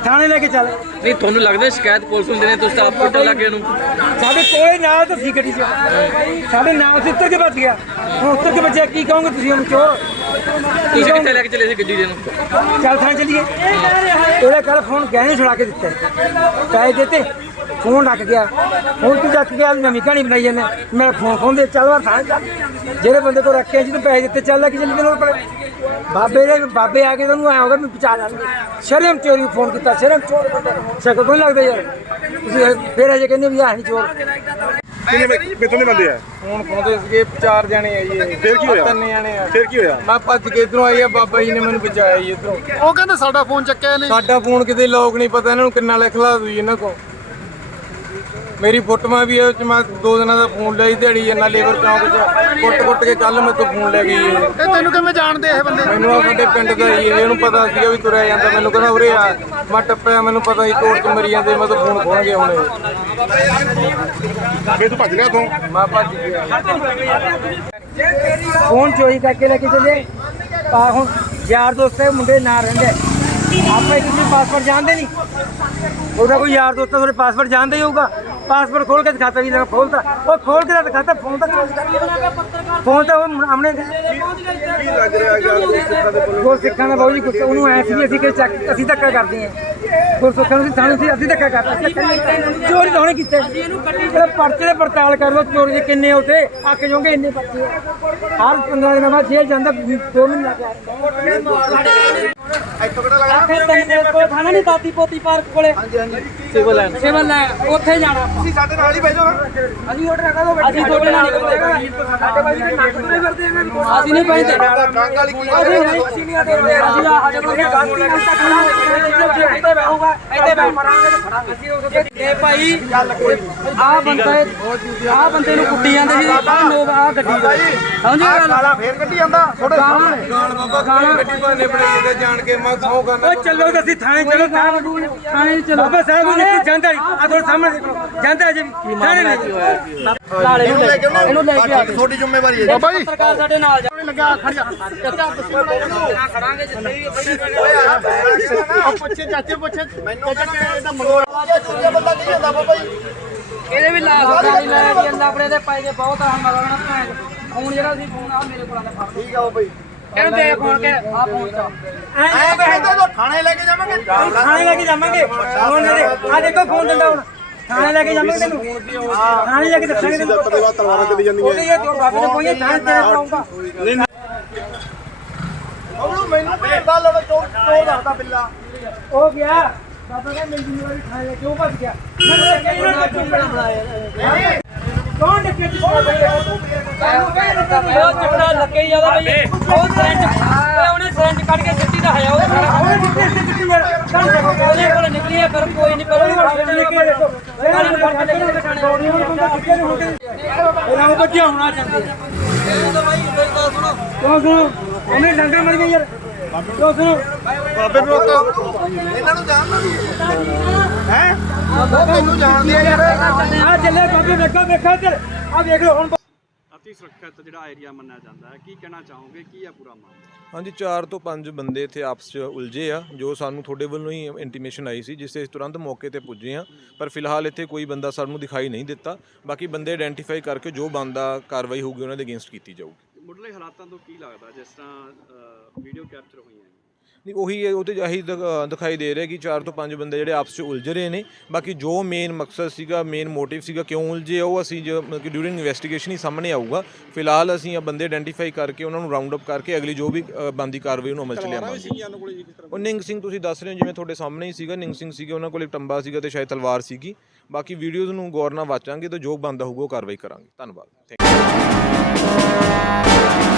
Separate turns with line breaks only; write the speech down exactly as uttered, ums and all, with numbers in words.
थाने लेके चल।
नहीं ਤੁਹਾਨੂੰ ਲੱਗਦਾ ਸ਼ਿਕਾਇਤ ਪੁਲਿਸ ਨੂੰ ਦੇਣੇ ਤੁਸੀਂ ਆਪ ਕੁੱਟਣ ਲੱਗੇ ਨੂੰ
ਸਾਡੇ ਕੋਲੇ ਨਾਲ ਤਾਂ ਸੀ ਗੱਡੀ 'ਚ ਸਾਡੇ ਨਾਲ ਸੀ ਉੱਤਰ ਕੇ ਬਚ ਗਿਆ ਹੁਣ ਉੱਤਰ ਕੇ ਬਚਿਆ ਕੀ ਕਹੋਗੇ ਤੁਸੀਂ ਉਹਨੂੰ ਚੋਰ
ਤੁਸੀਂ ਕਿੱਥੇ ਲੈ ਕੇ ਚਲੇ ਸੀ ਗੱਡੀ ਦੇ ਨੂੰ
ਚੱਲ ਥਾਣੇ ਚੱਲੀਏ ਇਹਦਾ ਕੱਲ ਫੋਨ ਗਹਿਣੇ ਛੁਡਾ ਕੇ ਦਿੱਤੇ ਪੈਸੇ ਦਿੱਤੇ ਫੋਨ ਰੱਖ ਗਿਆ ਹੁਣ ਤੂੰ ਚੱਕ ਗਿਆ ਨਵੀਂ ਕਹਾਣੀ ਬਣਾਈ ਜਾਂਦੇ ਮੇਰਾ ਫੋਨ ਖੋਂਦੇ ਚੱਲ ਵਾ ਥਾਣੇ ਚੱਲ ਜਿਹੜੇ ਬੰਦੇ ਕੋਲ ਰੱਖਿਆ ਜਿਹਨੂੰ ਪੈਸੇ ਦਿੱਤੇ ਚੱਲ ਲੈ ਕੇ ਚੱਲੀ ਤੈਨੂੰ ਕੋਲ ਬਾਬੇ ਦੇ ਬਾਬੇ ਆ ਕੇ ਤੁਹਾਨੂੰ ਆਇਆ ਹੋਗਾ ਮੈਂ ਪਹੁੰਚਾ ਲਾਂਗੇ ਸ਼ਰਮ ਚੋਰੀ ਨੂੰ ਫੋਨ ਕੀਤਾ ਸ਼ਰਮ ਚੋਰ ਬੰਦੇ ਸ਼ੱਕ ਕੋਈ ਲੱਗਦਾ ਯਾਰ ਤੁਸੀਂ ਫਿਰ ਅਜੇ ਕਹਿੰਦੇ ਵੀ ਆ ਨਹੀਂ ਚੋਰ
ਕਿੰਨੇ ਕਿੰਨੇ ਬੰਦੇ ਆ
ਫੋਨ ਖੋਦੇ ਸੀਗੇ ਚਾਰ ਜਣੇ ਆ ਜੀ
ਫਿਰ ਕੀ ਹੋਇਆ
ਤਿੰਨ ਜਣੇ ਆ
ਫਿਰ ਕੀ ਹੋਇਆ
ਮੈਂ ਭੱਜ ਕੇ ਇਧਰੋਂ ਆਈ ਆ ਬਾਬਾ ਜੀ ਨੇ ਮੈਨੂੰ ਬਚਾਇਆ ਜੀ ਇਧਰੋਂ
ਉਹ ਕਹਿੰਦੇ ਸਾਡਾ ਫੋਨ ਚੱਕਿਆ ਨਹੀਂ
ਸਾਡਾ ਫੋਨ ਕਿਤੇ ਲੋਕ ਨਹੀਂ ਪਤਾ ਇਹਨਾਂ ਨੂੰ ਕਿੰਨਾ ਲਿਖ ਲਾ ਦੂ ਇਹਨਾਂ ਕੋਲ ਮੇਰੀ ਫੋਟੋਆਂ ਵੀ ਇਹ ਚ ਮੈਂ ਦੋ ਦਿਨਾਂ ਦਾ ਫੋਨ ਲਈ ਦਿਹਾੜੀ ਜੰਨਾ ਲੇਬਰ ਚੌਂਕ ਚ ਕੁੱਟ ਕੁੱਟ ਕੇ ਕੱਲ ਮੈਂ ਤੋਂ ਫੋਨ ਲੈ ਗਈ ਇਹ
ਇਹ ਤੈਨੂੰ ਕਿਵੇਂ ਜਾਣਦੇ ਇਹ ਬੰਦੇ
ਮੈਨੂੰ ਆ ਸਾਡੇ ਪਿੰਡ ਦਾ ਜੀ ਇਹਨੂੰ ਪਤਾ ਸੀਗਾ ਵੀ ਤੁਰਿਆ ਜਾਂਦਾ ਮੈਨੂੰ ਕਹਿੰਦਾ ਉਰੇ ਆ ਮੈਂ ਟੱਪਿਆ ਮੈਨੂੰ ਪਤਾ ਸੀ ਕੋਰਟ ਚ ਮਰੀ ਜਾਂਦੇ ਮੈਂ ਤਾਂ ਫੋਨ ਖੋਣ ਗਿਆ ਹੁਣੇ
ਫੇਰ ਤੂੰ ਭੱਜ ਗਿਆ ਤੂੰ
ਮੈਂ ਭੱਜ ਗਿਆ
ਫੋਨ ਚੋਰੀ ਕਰਕੇ ਲੈ ਕੇ ਚਲੇ ਆ ਹੁਣ ਯਾਰ ਦੋਸਤ ਹੈ ਮੁੰਡੇ ਨਾਲ ਰਹਿੰਦੇ ਆਪਾਂ ਇੱਕ ਦੂਜੇ ਪਾਸਵਰਡ ਜਾਣਦੇ ਨਹੀਂ ਉਹਦਾ ਕੋਈ ਯਾਰ ਦੋਸਤ ਤੁਹਾਡੇ ਪਾਸਵਰਡ ਜਾਣਦਾ ਹੀ ਹੋਊਗਾ ਪਾਸਵਰਡ ਖੋਲ ਕੇ ਦਿਖਾਤਾ ਵੀ ਲਗਾ ਖੋਲਤਾ ਉਹ ਖੋਲ ਕੇ ਦਿਖਾਤਾ ਫੋਨ ਤਾਂ ਫੋਨ ਤਾਂ ਉਹ ਆਮਣੇ
ਕੀ ਲੱਗ ਰਿਹਾ ਗਿਆ
ਗੁਰ ਸਿੱਖਾਂ ਦਾ ਬਾਊ ਜੀ ਗੁੱਸਾ ਉਹਨੂੰ ਐ ਸੀ ਵੀ ਅਸੀਂ ਕਿ ਚੱਕ ਅਸੀਂ ਧੱਕਾ ਕਰਦੇ ਹਾਂ ਗੁਰ ਸਿੱਖਾਂ ਨੂੰ ਸਾਨੂੰ ਸੀ ਅਸੀਂ ਧੱਕਾ ਕਰਦੇ ਚੋਰੀ ਤਾਂ ਉਹਨੇ ਕੀਤੇ ਇਹਦਾ ਪਰਚੇ ਦੇ ਪੜਤਾਲ ਕਰ ਲਓ ਚੋਰੀ ਦੇ ਕਿੰਨੇ ਉੱਥੇ ਅੱਕ ਜਾਓਗੇ ਇੰਨੇ ਪਰਚੇ ਹਰ ਪੰਦਰਾਂ ਦਿਨਾਂ ਬਾਅਦ ਜੇਲ੍ਹ ਜਾਂਦਾ ਦੋ ਮਹੀਨੇ ਲੱਗ ਥਾਣਾ ਨਹੀਂ ਦਾਦੀ ਪੋਤੀ ਪਾਰਕ ਕੋਲੇ ਹਾਂਜੀ ਹਾਂਜੀ ਸਿਵਲ ਲਾਈਨ ਸਿਵਲ ਲਾਈਨ ਉੱਥੇ ਜਾਣਾ
ਤੁਸੀਂ ਸਾਡੇ ਨਾਲ ਹੀ ਬਹਿ ਜਾਓ
ਅਸੀਂ ਆਰਡਰ ਕਰਾ ਦੋ ਅਸੀਂ ਤੁਹਾਡੇ ਨਾਲ ਨਹੀਂ ਸਾਡੇ ਬਾਈ ਦੇ ਨੱਕ ਤੁਰੇ ਫਿਰਦੇ ਅਸੀਂ ਨਹੀਂ ਪੈਂਦੇ
ਡਾਂਗ ਵਾਲੀ ਕੀ
ਅਸੀਂ ਨਹੀਂ ਆਦੇ ਅਸੀਂ ਸਾਡੇ ਕੋਲ ਗਲਤੀ ਨਾਲ ਤਾਂ ਖੜਾ ਇੱਥੇ ਬੈਠੂਗਾ ਇੱਥੇ ਬੈਠ ਮਰਾਂਗੇ ਤੇ ਖੜਾਂਗੇ ਇਹ ਭਾਈ ਆਹ ਬੰਦਾ ਆਹ ਬੰਦੇ ਨੂੰ ਕੁੱਟੀ ਜਾਂਦੇ ਸੀ ਆਹ ਲੋਕ ਆਹ ਗੱਡੀ ਦਾ ਸਮਝੀ ਗੱਲ
ਕਾਲਾ ਫੇਰ ਕੱਢੀ ਜਾਂਦਾ ਥੋੜੇ ਸਾਹਮਣੇ
ਗਾਲ ਬਾਬਾ ਗਾਲ ਗੱਡੀ ਬਾਨੇ ਬਣਾਈ ਤੇ ਜਾਣ ਕੇ ਮੈਂ ਸੌ ਕਰਨਾ
ਉਹ ਚੱਲੋ ਤਾਂ ਅਸੀਂ ਥਾਣੇ ਚਲੋ ਥਾਣੇ ਚਲੋ ਬਾਬਾ ਸਾਹਿਬ ਨੂੰ ਨਹੀਂ ਜਾਂਦਾ ਨਹੀਂ ਆ ਤੁਹਾਡੇ ਸਾਹਮਣੇ ਦੇਖੋ ਜਾਂਦਾ ਅਜੇ ਵੀ ਥਾਣੇ ਨਹੀਂ ਲਾਲੇ ਨੂੰ ਲੈ ਕੇ ਇਹਨੂੰ ਲੈ ਕੇ ਆ
ਤੁਹਾਡੀ ਜ਼ਿੰਮੇਵਾਰੀ ਹੈ
ਬਾਬਾ ਜੀ
ਸਰਕਾਰ ਸਾਡੇ ਨਾਲ ਜਾ
ਲੱਗਾ ਖੜ ਜਾ
ਚਾਚਾ ਖੜਾਂਗੇ ਜਿੱਥੇ ਵੀ
ਪੁੱਛੇ ਚਾਚੇ ਪੁੱਛੇ ਚਾਚਾ ਇਹਦਾ ਮਗੋੜ
ਬੰਦਾ ਨਹੀਂ ਹੁੰਦਾ ਬਾਬਾ ਜੀ
ਇਹਦੇ ਵੀ ਲਾ ਸਕਦਾ ਨਹੀਂ ਲੈ ਵੀ ਅੱਲਾ ਆਪਣੇ ਦੇ ਪਾਈ ਦੇ ਬਹੁਤ ਆ ਮਗਰਣਾ ਭੈਣ ਹੁਣ ਜਿਹੜਾ ਸੀ ਫੋਨ ਆ ਮੇਰੇ ਕੋਲ ਆ ਫੜ
ਠੀਕ ਆ ਬਾਬਾ ਜੀ
ਇਹਨੂੰ ਦੇ ਫੋਨ ਕੇ ਆ ਫੋਨ ਚ
ਐ ਕਹਿੰਦੇ ਤਾਂ ਥਾਣੇ ਲੈ ਕੇ ਜਾਵਾਂਗੇ
ਥਾਣੇ ਲੈ ਕੇ ਜਾਵਾਂਗੇ ਫੋਨ ਦੇ ਆ ਦੇਖੋ ਫੋਨ ਦਿੰਦਾ ਹੁਣ ਥਾਣੇ ਲੈ ਕੇ ਜਾਵਾਂਗੇ ਤੈਨੂੰ ਥਾਣੇ ਲੈ ਕੇ ਦੱਸਾਂਗੇ ਤੈਨੂੰ
ਪੱਤੇ ਬਾਅਦ ਤਲਵਾਰਾਂ ਚੱਲੀ ਜਾਂਦੀਆਂ
ਉਹਦੇ ਇਹ ਦੋ ਬਾਬੇ ਨੇ ਕੋਈ ਥਾਣੇ ਤੇ ਪਾਉਂਗਾ
ਉਹਨੂੰ ਮੈਨੂੰ ਭੇਜਦਾ ਲੜ ਚੋਰ ਚੋਰ ਦੱਸਦਾ ਬਿੱਲਾ
ਉਹ ਗਿਆ ਬਾਬਾ ਕਹਿੰਦਾ ਮੇਰੀ ਜ਼ਿੰਮੇਵਾਰੀ ਥਾਣੇ ਲੈ ਕੇ ਉਹ ਭੱਜ ਗਿਆ ਕੌਣ ਡੱਕੇ ਚ ਉਹ ਚਿੱਟਾ ਲੱਗੇ ਹੀ ਜਿਆਦਾ ਬਈ ਉਹ ਸਰੰਜ ਉਹਨੇ ਸਰੰਜ ਕੱਢ ਕੇ ਸਿੱਟੀ ਦਾ ਹੈ ਉਹ ਸਾਰਾ ਉਹਨੇ ਕਿੱਥੇ ਸਿੱਟੀ ਯਾਰ ਉਹਦੇ ਕੋਲ ਨਿਕਲੀ ਹੈ ਪਰ ਕੋਈ ਨਹੀਂ ਪਰ ਉਹਨੇ ਨਿਕਲੇ ਦੇਖੋ ਇਹਨਾਂ ਨੂੰ ਫੜ ਕੇ ਲੈ ਕੇ ਥਾਣੇ ਇਹਨਾਂ ਨੂੰ ਬੱਚੇ ਹੋਣਾ ਚਾਹੀਦਾ ਕਿਉਂ ਸੁਣੋ ਉਹਨੇ ਡੰਗਰ ਮਰ ਗਏ ਯਾਰ ਕਿਉਂ ਸੁਣੋ
ਬਾਬੇ ਨੂੰ ਰੋਕੋ ਇਹਨਾਂ ਨੂੰ ਜਾਣਦਾ ਹੈ ਤੈਨੂੰ ਜਾਣਦੇ ਆ ਯਾਰ
ਆ ਚੱਲੇ ਬਾਬੇ ਵੇਖੋ ਵੇਖੋ ਇੱਧਰ ਆ ਵੇਖ ਲਓ ਹੁਣ
ਅਤੀ ਸੁਰੱਖਿਅਤ ਜਿਹੜਾ ਏਰੀਆ ਮੰਨਿਆ ਜਾਂਦਾ ਹੈ ਕੀ ਕਹਿਣਾ ਚਾਹੋਗੇ ਕੀ ਹੈ ਪੂਰਾ ਮਾਮਲਾ
ਹਾਂਜੀ ਚਾਰ ਤੋਂ ਪੰਜ ਬੰਦੇ ਇੱਥੇ ਆਪਸ 'ਚ ਉਲਝੇ ਆ ਜੋ ਸਾਨੂੰ ਤੁਹਾਡੇ ਵੱਲੋਂ ਹੀ ਇੰਟੀਮੇਸ਼ਨ ਆਈ ਸੀ ਜਿਸ ਤੇ ਤੁਰੰਤ ਮੌਕੇ ਤੇ ਪੁੱਜੇ ਆ ਪਰ ਫਿਲਹਾਲ ਇੱਥੇ ਕੋਈ ਬੰਦਾ ਸਾਨੂੰ ਦਿਖਾਈ ਨਹੀਂ ਦਿੱਤਾ ਬਾਕੀ ਬੰਦੇ ਆਇਡੈਂਟੀਫਾਈ ਕਰਕੇ ਜੋ ਬੰਦਾ ਕਾਰਵਾਈ ਹੋਊਗੀ ਉਹਨਾਂ ਦੇ ਅਗੇਂਸਟ ਕੀਤੀ ਜਾਊਗੀ
ਮੁੱਢਲੇ ਹਾਲਾਤਾਂ ਤੋਂ ਕੀ ਲੱਗਦਾ ਜਿਸ ਤਰ੍ਹਾਂ ਵੀਡੀਓ ਕੈਪਚਰ ਹੋਈਆਂ
ਨਹੀਂ ਉਹੀ ਉਹ ਤੇ ਆਹੀ ਦਿਖਾਈ ਦੇ ਰਿਹਾ ਕਿ ਚਾਰ ਤੋਂ ਪੰਜ ਬੰਦੇ ਜਿਹੜੇ ਆਪਸ 'ਚ ਉਲਝ ਰਹੇ ਨੇ ਬਾਕੀ ਜੋ ਮੇਨ ਮਕਸਦ ਸੀਗਾ ਮੇਨ ਮੋਟਿਵ ਸੀਗਾ ਕਿਉਂ ਉਲਝੇ ਉਹ ਅਸੀਂ ਜੋ ਕਿ ਡਿਊਰਿੰਗ ਇਨਵੈਸਟੀਗੇਸ਼ਨ ਹੀ ਸਾਹਮਣੇ ਆਊਗਾ ਫਿਲਹਾਲ ਅਸੀਂ ਇਹ ਬੰਦੇ ਆਇਡੈਂਟੀਫਾਈ ਕਰਕੇ ਉਹਨਾਂ ਨੂੰ ਰਾਉਂਡ ਅਪ ਕਰਕੇ ਅਗਲੀ ਜੋ ਵੀ ਬਣਦੀ ਕਾਰਵਾਈ ਉਹਨੂੰ ਅਮਲ 'ਚ ਲਿਆਵਾਂਗੇ ਉਹ ਨਿੰਗ ਸਿੰਘ ਤੁਸੀਂ ਦੱਸ ਰਹੇ ਹੋ ਜਿਵੇਂ ਤੁਹਾਡੇ ਸਾਹਮਣੇ ਹੀ ਸੀਗਾ ਨਿੰਗ ਸਿੰਘ ਸੀਗੇ ਉਹਨਾਂ ਕੋਲ ਇੱਕ ਟੰਬਾ ਸੀਗਾ ਤੇ ਸ਼ਾਇਦ ਤਲਵਾਰ ਸੀਗੀ ਬਾਕੀ ਵੀਡੀਓਜ਼ ਨੂੰ ਗੌਰ ਨਾਲ ਵਾਚਾਂਗੇ ਤਾਂ ਜੋ ਬਣਦਾ ਹੋਊਗਾ ਉਹ ਕਾਰਵਾਈ ਕਰਾਂਗੇ ਧੰਨਵਾਦ।